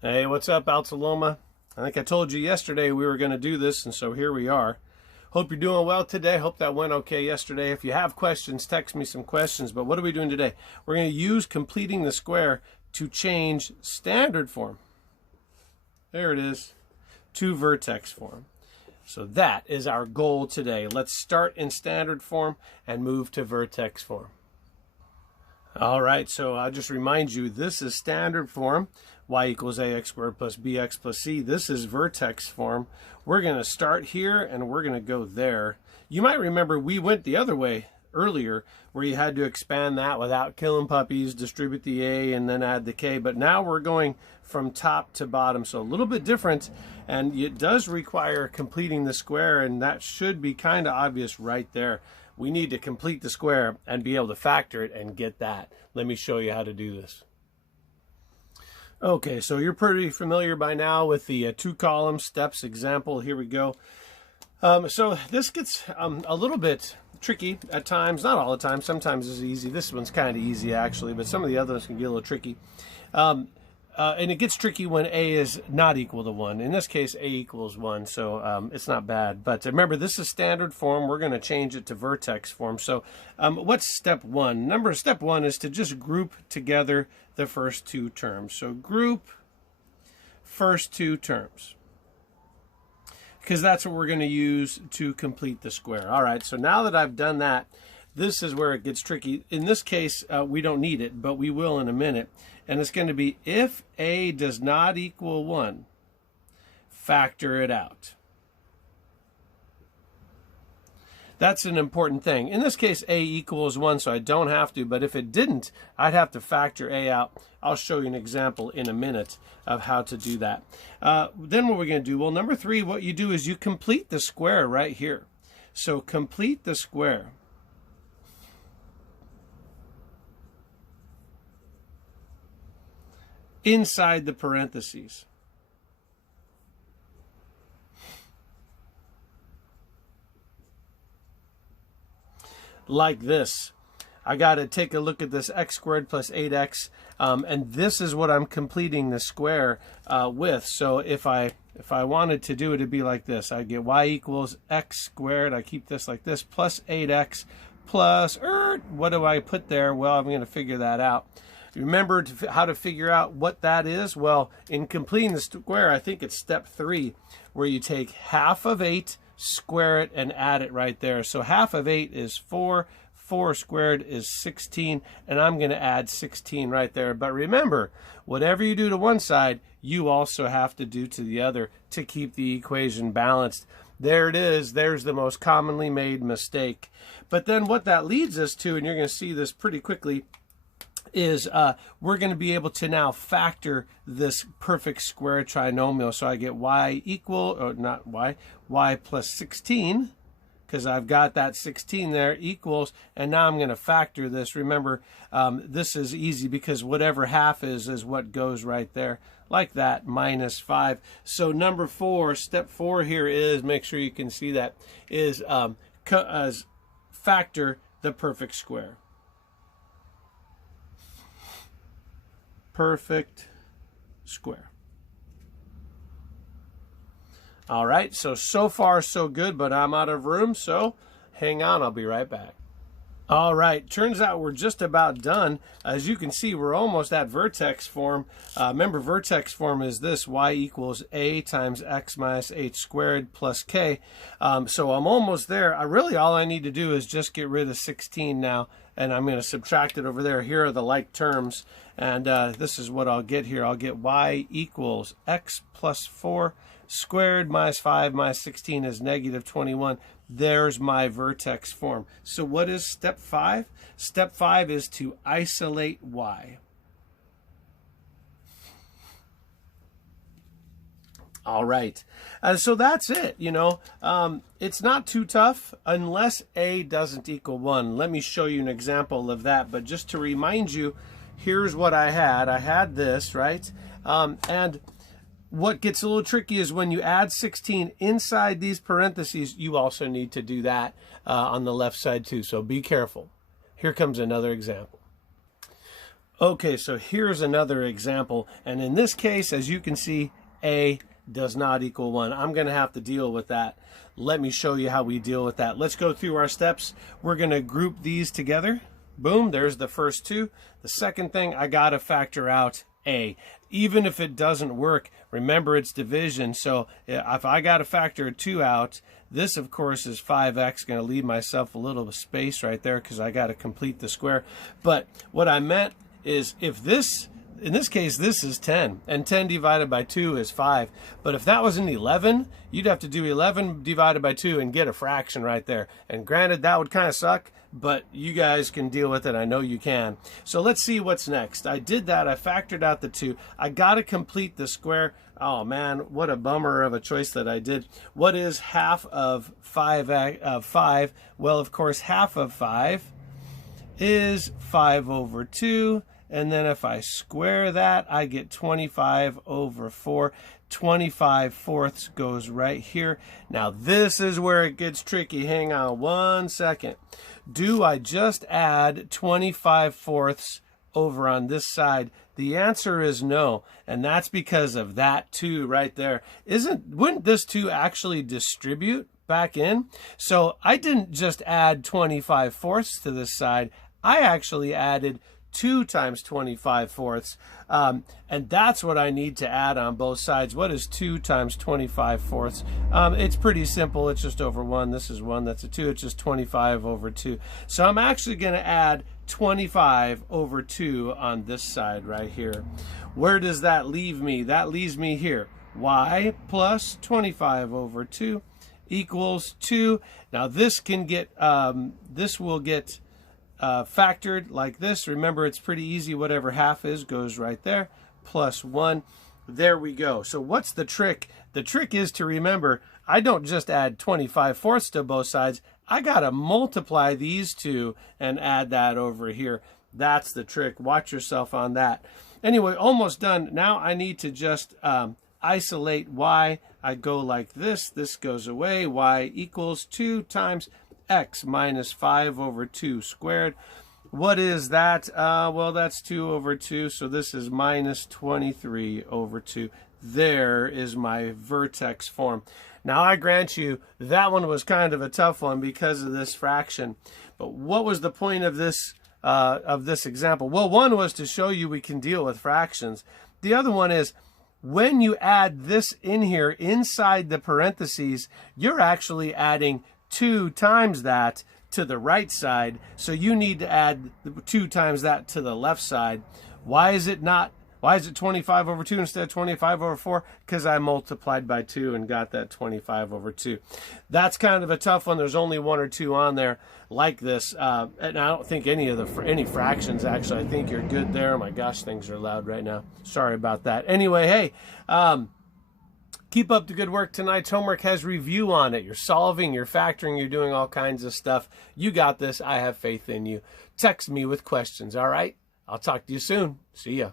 Hey, what's up, Altaloma? I think I told you yesterday we were going to do this, and so here we are. Hope you're doing well today. Hope that went okay yesterday. If you have questions, text me some questions. But what are we doing today? We're going to use completing the square to change standard form. There it is, to vertex form. So that is our goal today. Let's start in standard form and move to vertex form. All right, so I'll just remind you, this is standard form, y equals ax squared plus bx plus c. This is vertex form. We're going to start here and we're going to go there. You might remember we went the other way earlier where you had to expand that without killing puppies, distribute the a, and then add the k. But now we're going from top to bottom, so a little bit different. And it does require completing the square, and that should be kind of obvious right there. We need to complete the square and be able to factor it and get that. Let me show you how to do this. Okay, so you're pretty familiar by now with the two column steps example. Here we go. So this gets a little bit tricky at times, not all the time. Sometimes it's easy. This one's kind of easy actually, but some of the others can get a little tricky. And it gets tricky when a is not equal to 1. In this case, a equals 1, so it's not bad. But remember, this is standard form. We're going to change it to vertex form. So what's step 1? Step 1 is to just group together the first two terms. So group first two terms, because that's what we're going to use to complete the square. All right, so now that I've done that, this is where it gets tricky. In this case, we don't need it, but we will in a minute. And it's going to be if a does not equal 1, factor it out. That's an important thing. In this case, a equals 1, so I don't have to. But if it didn't, I'd have to factor a out. I'll show you an example in a minute of how to do that. Then what we're going to do, well, number 3, what you do is you complete the square right here. So complete the square. Inside the parentheses. Like this. I got to take a look at this x squared plus 8x, and this is what I'm completing the square with. So if I wanted to do it, it'd be like this. I'd get y equals x squared. I keep this like this, plus 8x plus, what do I put there? Well, I'm going to figure that out. Remember how to figure out what that is? Well, in completing the square, I think it's step 3, where you take half of 8, square it, and add it right there. So half of 8 is 4, 4 squared is 16, and I'm going to add 16 right there. But remember, whatever you do to one side, you also have to do to the other to keep the equation balanced. There it is. There's the most commonly made mistake. But then what that leads us to, and you're going to see this pretty quickly, is we're going to be able to now factor this perfect square trinomial. So I get y equal, or not y plus 16, because I've got that 16 there, equals, and now I'm going to factor this. Remember, this is easy because whatever half is what goes right there, like that, minus 5. So number 4, step 4 here is, make sure you can see that, is factor the perfect square. Perfect square. All right, so far so good, but I'm out of room, so hang on, I'll be right back. All right, turns out we're just about done. As you can see, we're almost at vertex form. Remember, vertex form is this, y equals a times x minus h squared plus k. So I'm almost there. Really all I need to do is just get rid of 16 now, and I'm going to subtract it over there. Here are the like terms, and this is what I'll get here. I'll get y equals x plus 4 squared minus 5 minus 16 is negative 21. There's my vertex form. So what is step 5? Step 5 is to isolate y. All right. So that's it. It's not too tough unless a doesn't equal 1. Let me show you an example of that. But just to remind you, here's what I had. I had this, right? And what gets a little tricky is when you add 16 inside these parentheses, you also need to do that on the left side too. So be careful. Here comes another example. Okay, so here's another example. And in this case, as you can see, A does not equal 1. I'm going to have to deal with that. Let me show you how we deal with that. Let's go through our steps. We're going to group these together. Boom, there's the first two. The second thing, I got to factor out A. Even if it doesn't work, remember it's division. So if I got to factor a 2 out, this, of course, is 5x. Going to leave myself a little space right there because I got to complete the square. But what I meant is if this, in this case, this is 10, and 10 divided by 2 is 5. But if that was an 11, you'd have to do 11 divided by 2 and get a fraction right there. And granted, that would kind of suck, but you guys can deal with it. I know you can. So let's see what's next. I did that. I factored out the 2. I got to complete the square. Oh, man, what a bummer of a choice that I did. What is half of 5? Well, of course, half of 5 is 5 over 2. And then if I square that, I get 25 over 4. 25 fourths goes right here. Now this is where it gets tricky. Hang on one second. Do I just add 25 fourths over on this side? The answer is no, and that's because of that 2 right there. Wouldn't this 2 actually distribute back in? So I didn't just add 25 fourths to this side. I actually added 2 times 25 fourths. And that's what I need to add on both sides. What is 2 times 25 fourths? It's pretty simple. It's just over 1. This is 1. That's a 2. It's just 25 over 2. So I'm actually going to add 25 over 2 on this side right here. Where does that leave me? That leaves me here. Y plus 25 over 2 equals 2. Now this can get, this will get factored like this. Remember, it's pretty easy. Whatever half is goes right there, plus 1. There we go. So what's the trick? The trick is to remember, I don't just add 25 fourths to both sides. I got to multiply these two and add that over here. That's the trick. Watch yourself on that. Anyway, almost done. Now I need to just isolate y. I go like this. This goes away. Y equals 2 times x minus 5 over 2 squared. What is that? Well, that's 2 over 2, so this is minus 23 over 2. There is my vertex form. Now, I grant you, that one was kind of a tough one because of this fraction. But what was the point of this example? Well, one was to show you we can deal with fractions. The other one is, when you add this in here inside the parentheses, you're actually adding 2 times that to the right side, so you need to add 2 times that to the left side. Why is it 25 over 2 instead of 25 over 4? Because I multiplied by 2 and got that 25 over 2. That's kind of a tough one. There's only 1 or 2 on there like this, and I don't think any fractions, actually. I think you're good there. Oh my gosh, things are loud right now. Sorry about that. Anyway, hey, keep up the good work. Tonight's homework has review on it. You're solving, you're factoring, you're doing all kinds of stuff. You got this. I have faith in you. Text me with questions, all right? I'll talk to you soon. See ya.